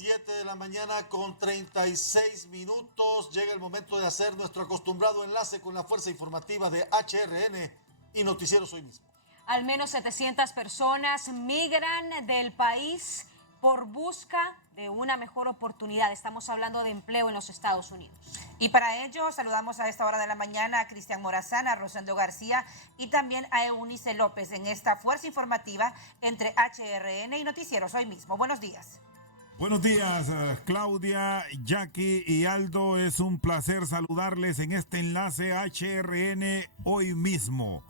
7 de la mañana con 36 minutos. Llega el momento de hacer nuestro acostumbrado enlace con la fuerza informativa de HRN y Noticieros Hoy Mismo. Al menos 700 personas migran del país por busca de una mejor oportunidad. Estamos hablando de empleo en los Estados Unidos. Y para ello saludamos a esta hora de la mañana a Cristian Morazán, a Rosendo García y también a Eunice López en esta fuerza informativa entre HRN y Noticieros Hoy Mismo. Buenos días. Buenos días, Claudia, Jackie y Aldo. Es un placer saludarles en este enlace HRN Hoy Mismo.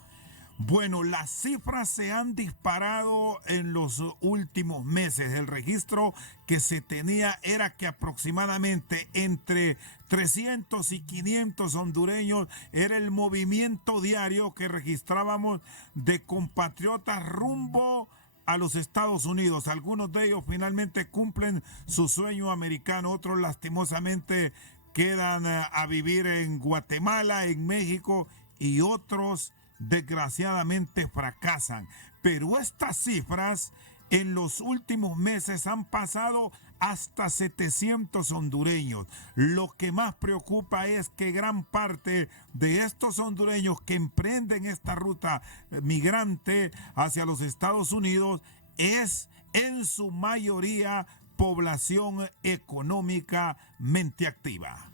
Bueno, las cifras se han disparado en los últimos meses. El registro que se tenía era que aproximadamente entre 300 y 500 hondureños era el movimiento diario que registrábamos de compatriotas rumbo a los Estados Unidos. Algunos de ellos finalmente cumplen su sueño americano, otros lastimosamente quedan a vivir en Guatemala, en México, y otros desgraciadamente fracasan. Pero estas cifras en los últimos meses han pasado hasta 700 hondureños. Lo que más preocupa es que gran parte de estos hondureños que emprenden esta ruta migrante hacia los Estados Unidos es en su mayoría población económicamente activa.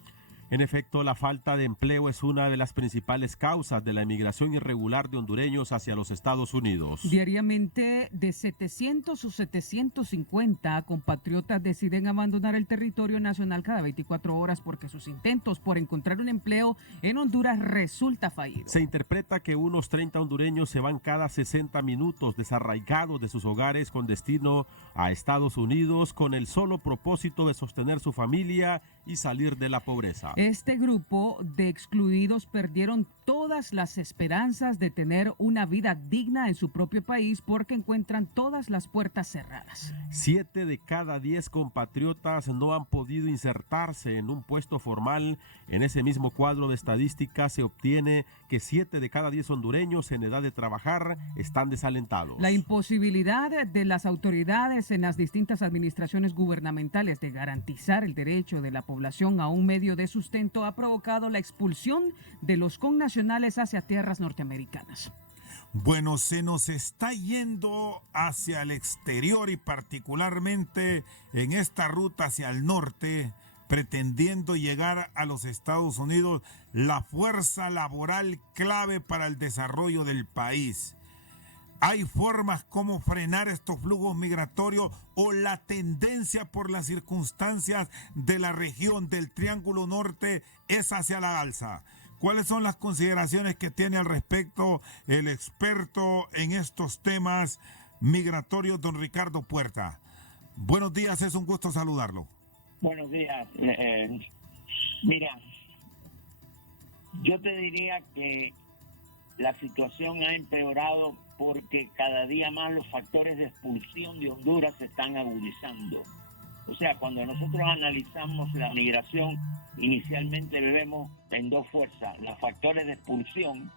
En efecto, la falta de empleo es una de las principales causas de la emigración irregular de hondureños hacia los Estados Unidos. Diariamente, de 700 o 750 compatriotas deciden abandonar el territorio nacional cada 24 horas porque sus intentos por encontrar un empleo en Honduras resulta fallido. Se interpreta que unos 30 hondureños se van cada 60 minutos desarraigados de sus hogares con destino a Estados Unidos con el solo propósito de sostener su familia y salir de la pobreza. Este grupo de excluidos perdieron todas las esperanzas de tener una vida digna en su propio país porque encuentran todas las puertas cerradas. 7 de cada 10 compatriotas no han podido insertarse en un puesto formal. En ese mismo cuadro de estadísticas se obtiene que 7 de cada 10 hondureños en edad de trabajar están desalentados. La imposibilidad de las autoridades en las distintas administraciones gubernamentales de garantizar el derecho de la población a un medio de sustento ha provocado la expulsión de los connacionales hacia tierras norteamericanas. Bueno, se nos está yendo hacia el exterior y particularmente en esta ruta hacia el norte, pretendiendo llegar a los Estados Unidos, la fuerza laboral clave para el desarrollo del país. ¿Hay formas como frenar estos flujos migratorios o la tendencia por las circunstancias de la región del Triángulo Norte es hacia la alza? ¿Cuáles son las consideraciones que tiene al respecto el experto en estos temas migratorios, don Ricardo Puerta? Buenos días, es un gusto saludarlo. Buenos días. Mira, yo te diría que la situación ha empeorado porque cada día más los factores de expulsión de Honduras se están agudizando. O sea, cuando nosotros analizamos la migración, inicialmente vemos en dos fuerzas: los factores de expulsión,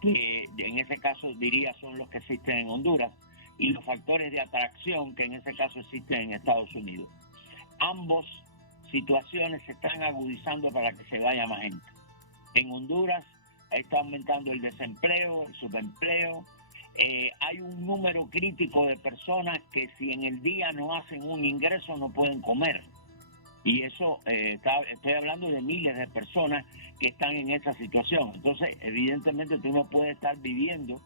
que en ese caso diría son los que existen en Honduras, y los factores de atracción, que en ese caso existen en Estados Unidos. Ambos situaciones se están agudizando para que se vaya más gente. En Honduras está aumentando el desempleo, el subempleo. Hay un número crítico de personas que si en el día no hacen un ingreso no pueden comer. Y eso, estoy hablando de miles de personas que están en esa situación. Entonces, evidentemente tú no puedes estar viviendo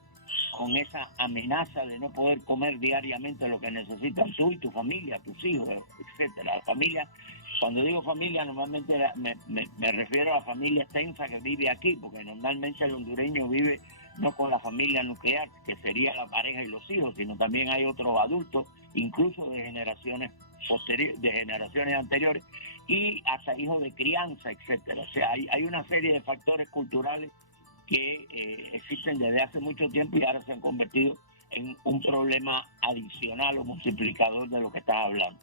con esa amenaza de no poder comer diariamente lo que necesitan tú y tu familia, tus hijos, etcétera. La familia, cuando digo familia, normalmente me refiero a la familia extensa que vive aquí, porque normalmente el hondureño vive no con la familia nuclear, que sería la pareja y los hijos, sino también hay otros adultos, incluso de generaciones posteriores, de generaciones anteriores, y hasta hijos de crianza, etcétera. O sea, hay una serie de factores culturales que existen desde hace mucho tiempo y ahora se han convertido en un problema adicional o multiplicador de lo que estás hablando.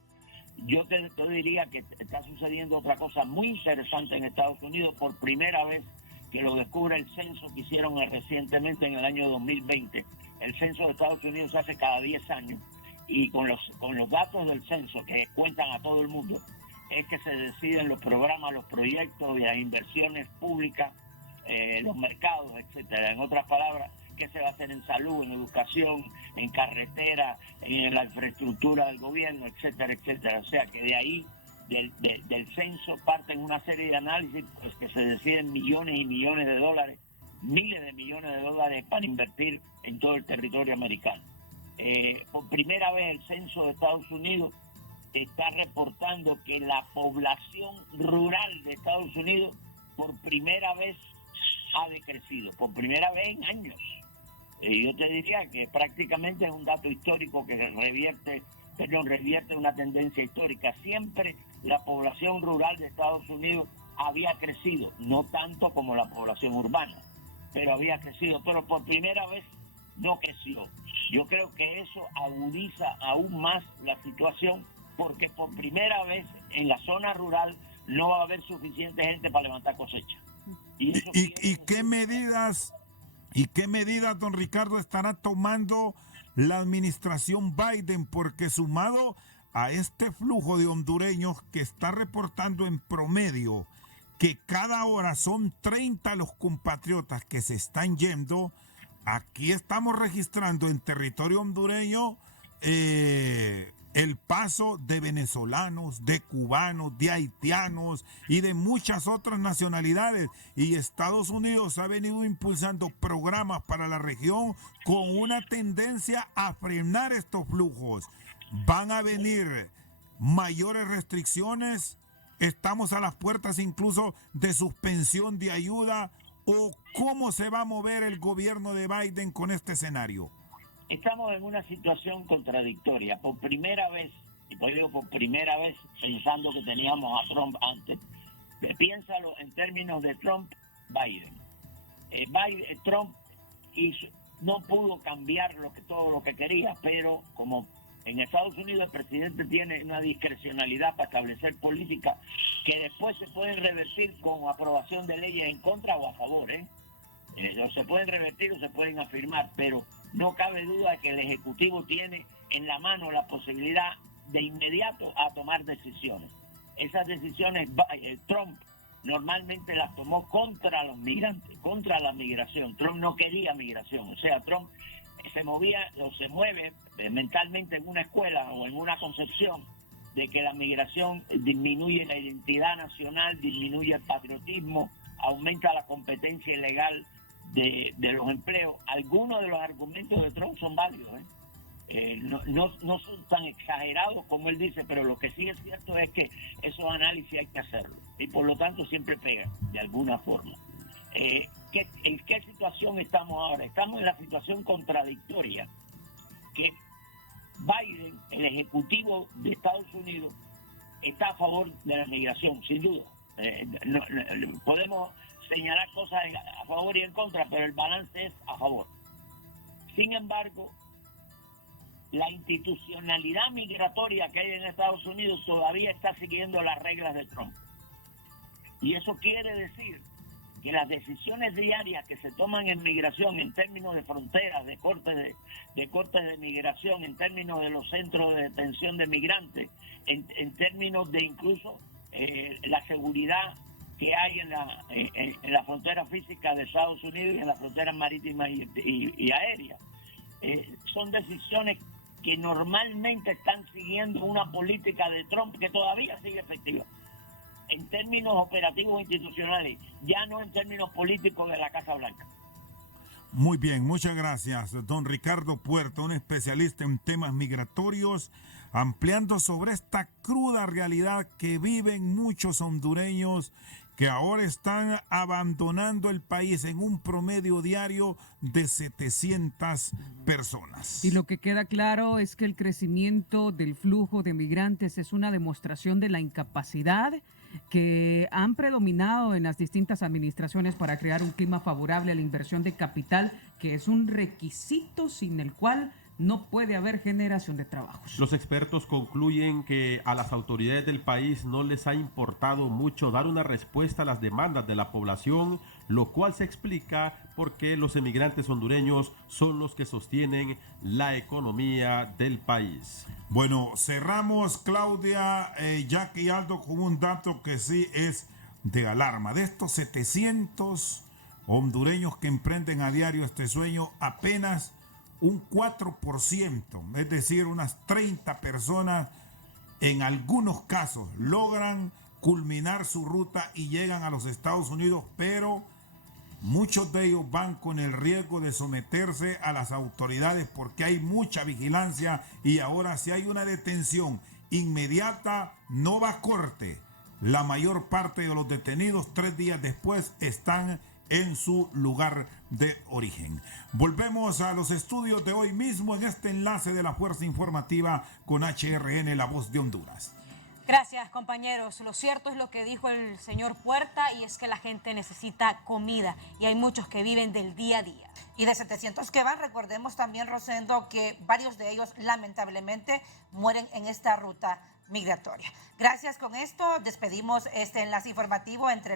Yo te diría que está sucediendo otra cosa muy interesante en Estados Unidos por primera vez, que lo descubre el censo que hicieron recientemente en el año 2020. El censo de Estados Unidos se hace cada 10 años y con los datos del censo que cuentan a todo el mundo, es que se deciden los programas, los proyectos y las inversiones públicas, los mercados, etcétera. En otras palabras, qué se va a hacer en salud, en educación, en carretera, en la infraestructura del gobierno, etcétera, etcétera. O sea que de ahí, del censo, parten una serie de análisis pues, que se deciden millones y millones de dólares, miles de millones de dólares para invertir en todo el territorio americano. Por primera vez el censo de Estados Unidos está reportando que la población rural de Estados Unidos por primera vez ha decrecido, por primera vez en años. Yo te diría que prácticamente es un dato histórico que revierte una tendencia histórica. Siempre la población rural de Estados Unidos había crecido, no tanto como la población urbana, pero había crecido, pero por primera vez no creció. Yo creo que eso agudiza aún más la situación, porque por primera vez en la zona rural no va a haber suficiente gente para levantar cosecha. ¿Y qué medidas, don Ricardo, estará tomando la administración Biden? Porque sumado a este flujo de hondureños que está reportando en promedio que cada hora son 30 los compatriotas que se están yendo, aquí estamos registrando en territorio hondureño el paso de venezolanos, de cubanos, de haitianos y de muchas otras nacionalidades. Y Estados Unidos ha venido impulsando programas para la región con una tendencia a frenar estos flujos. ¿Van a venir mayores restricciones? ¿Estamos a las puertas incluso de suspensión de ayuda? ¿O cómo se va a mover el gobierno de Biden con este escenario? Estamos en una situación contradictoria. Por primera vez, y pues digo por primera vez, pensando que teníamos a Trump antes, piénsalo en términos de Trump-Biden. Trump no pudo cambiar todo lo que quería, pero como en Estados Unidos el presidente tiene una discrecionalidad para establecer políticas que después se pueden revertir con aprobación de leyes en contra o a favor, no se pueden revertir o se pueden afirmar, pero no cabe duda de que el Ejecutivo tiene en la mano la posibilidad de inmediato a tomar decisiones. Esas decisiones Trump normalmente las tomó contra los migrantes, contra la migración. Trump no quería migración, o sea, Trump se movía o se mueve mentalmente en una escuela o en una concepción de que la migración disminuye la identidad nacional, disminuye el patriotismo, aumenta la competencia ilegal de los empleos. Algunos de los argumentos de Trump son válidos, no son tan exagerados como él dice, pero lo que sí es cierto es que esos análisis hay que hacerlo y por lo tanto siempre pegan de alguna forma. ¿En qué situación estamos ahora? Estamos en la situación contradictoria que Biden, el ejecutivo de Estados Unidos, está a favor de la migración, sin duda. Podemos señalar cosas a favor y en contra, pero el balance es a favor. Sin embargo, la institucionalidad migratoria que hay en Estados Unidos todavía está siguiendo las reglas de Trump. Y eso quiere decir que las decisiones diarias que se toman en migración en términos de fronteras, de cortes de migración, en términos de los centros de detención de migrantes, en términos de incluso la seguridad que hay en la frontera física de Estados Unidos y en las fronteras marítimas y aéreas, son decisiones que normalmente están siguiendo una política de Trump que todavía sigue efectiva en términos operativos institucionales, ya no en términos políticos de la Casa Blanca. Muy bien, muchas gracias, don Ricardo Puerta, un especialista en temas migratorios, ampliando sobre esta cruda realidad que viven muchos hondureños que ahora están abandonando el país en un promedio diario de 700 personas. Y lo que queda claro es que el crecimiento del flujo de migrantes es una demostración de la incapacidad que han predominado en las distintas administraciones para crear un clima favorable a la inversión de capital, que es un requisito sin el cual no puede haber generación de trabajos. Los expertos concluyen que a las autoridades del país no les ha importado mucho dar una respuesta a las demandas de la población, lo cual se explica por qué los emigrantes hondureños son los que sostienen la economía del país. Bueno, cerramos, Claudia, Jackie y Aldo, con un dato que sí es de alarma. De estos 700 hondureños que emprenden a diario este sueño, apenas un 4%, es decir, unas 30 personas en algunos casos logran culminar su ruta y llegan a los Estados Unidos, pero muchos de ellos van con el riesgo de someterse a las autoridades porque hay mucha vigilancia y ahora si hay una detención inmediata no va a corte. La mayor parte de los detenidos 3 días después están en su lugar de origen. Volvemos a los estudios de hoy mismo en este enlace de la Fuerza Informativa con HRN, La Voz de Honduras. Gracias, compañeros. Lo cierto es lo que dijo el señor Puerta y es que la gente necesita comida y hay muchos que viven del día a día. Y de 700 que van, recordemos también, Rosendo, que varios de ellos lamentablemente mueren en esta ruta migratoria. Gracias, con esto despedimos este enlace informativo entre